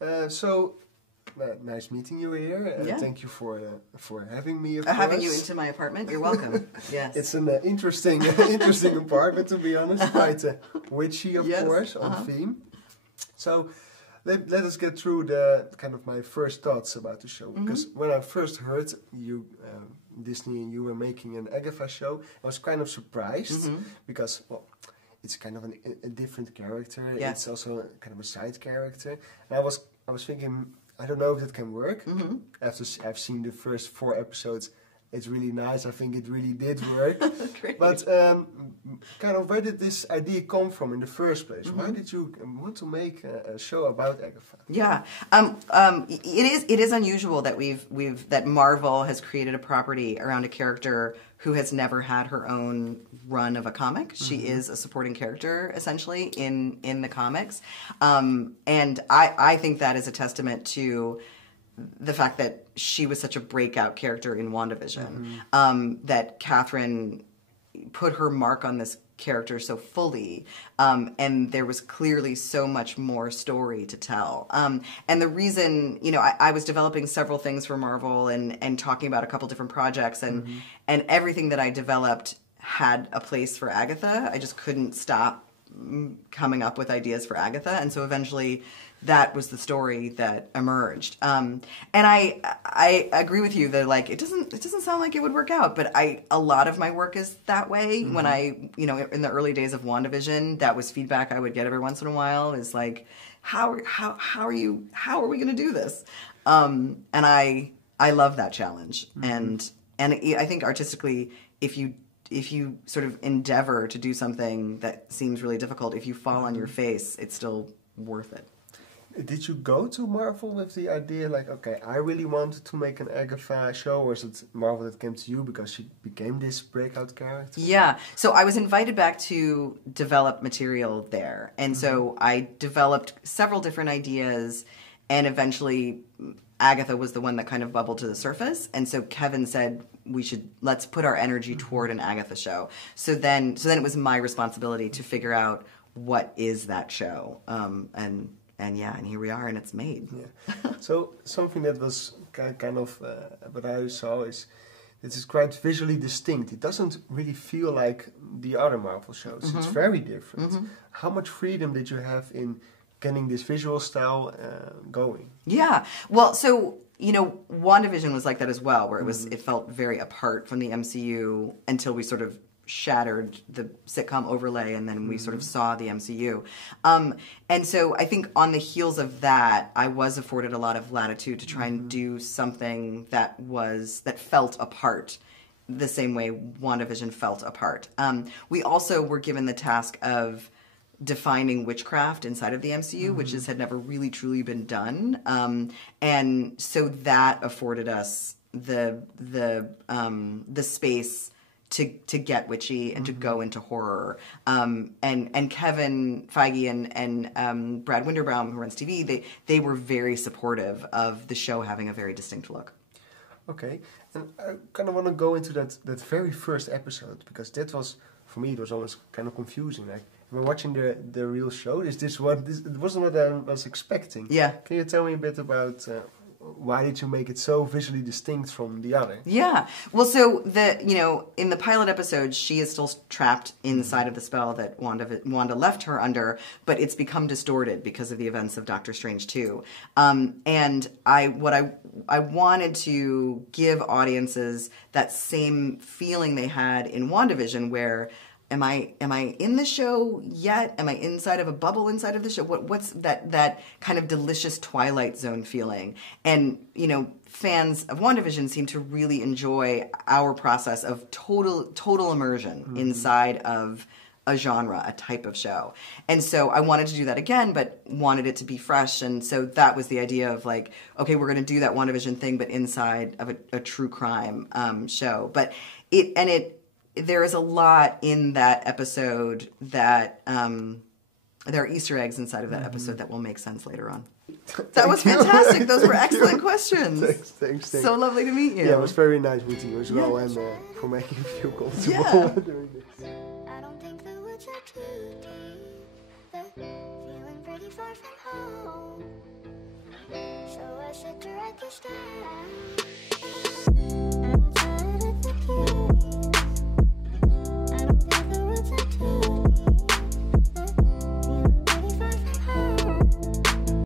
Nice meeting you here. Thank you for having me. Having you into my apartment. You're welcome. Yes. It's an interesting apartment, to be honest. Quite witchy, of course, on theme. So let us get through the kind of my first thoughts about the show. Because when I first heard you, Disney, and you were making an Agatha show, I was kind of surprised because, well, it's kind of a different character. Yeah. It's also kind of a side character. And I was thinking, I don't know if that can work. After I've seen the first 4 episodes, it's really nice. I think it really did work. But kind of where did this idea come from in the first place? Why did you want to make a show about Agatha? Yeah, it is unusual that that Marvel has created a property around a character who has never had her own run of a comic. She is a supporting character, essentially, in the comics. And I think that is a testament to the fact that she was such a breakout character in WandaVision, that Catherine put her mark on this character so fully, and there was clearly so much more story to tell. And the reason, I was developing several things for Marvel and talking about a couple different projects, and everything that I developed had a place for Agatha. I just couldn't stop coming up with ideas for Agatha, and so eventually that was the story that emerged. And I agree with you that it doesn't sound like it would work out, but a lot of my work is that way. When I, in the early days of WandaVision, that was feedback I would get every once in a while, is like, how are we going to do this? And I love that challenge. And I think artistically, if you sort of endeavor to do something that seems really difficult, if you fall on your face, it's still worth it. Did you go to Marvel with the idea, like, okay, I really wanted to make an Agatha show, or is it Marvel that came to you because she became this breakout character? Yeah, so I was invited back to develop material there, and so I developed several different ideas, and eventually Agatha was the one that kind of bubbled to the surface, and so Kevin said, let's put our energy toward an Agatha show. So then it was my responsibility to figure out what is that show, and here we are, and it's made. Yeah. So something that was kind of what I saw is it's quite visually distinct. It doesn't really feel like the other Marvel shows. It's very different. How much freedom did you have in getting this visual style going? Yeah. Well, so WandaVision was like that as well, where it felt very apart from the MCU until we sort of shattered the sitcom overlay, and then we sort of saw the MCU. And so I think on the heels of that, I was afforded a lot of latitude to try and do something that felt apart the same way WandaVision felt apart. We also were given the task of defining witchcraft inside of the MCU, which had never really truly been done. And so that afforded us the space to get witchy and to go into horror. And Kevin Feige and Brad Winderbaum, who runs TV, they were very supportive of the show having a very distinct look. Okay, and I kind of want to go into that very first episode, because that was, for me, it was always kind of confusing. Like, when watching the real show, it wasn't what I was expecting. Yeah. Can you tell me a bit about why did you make it so visually distinct from the other? Yeah. Well, so in the pilot episode, she is still trapped inside of the spell that Wanda left her under, but it's become distorted because of the events of Doctor Strange 2. And I wanted to give audiences that same feeling they had in WandaVision, where Am I in the show yet? Am I inside of a bubble inside of the show? What's that kind of delicious Twilight Zone feeling? And, fans of WandaVision seem to really enjoy our process of total immersion inside of a genre, a type of show. And so I wanted to do that again, but wanted it to be fresh. And so that was the idea of like, okay, we're going to do that WandaVision thing, but inside of a true crime show. But there is a lot in that episode that there are Easter eggs inside of that episode that will make sense later on. That was fantastic. Those were excellent questions. Thanks. So lovely to meet you. Yeah, it was very nice meeting you as well, and for making me feel comfortable doing this. I don't think the woods are too deep, but feeling pretty far from home. like a star.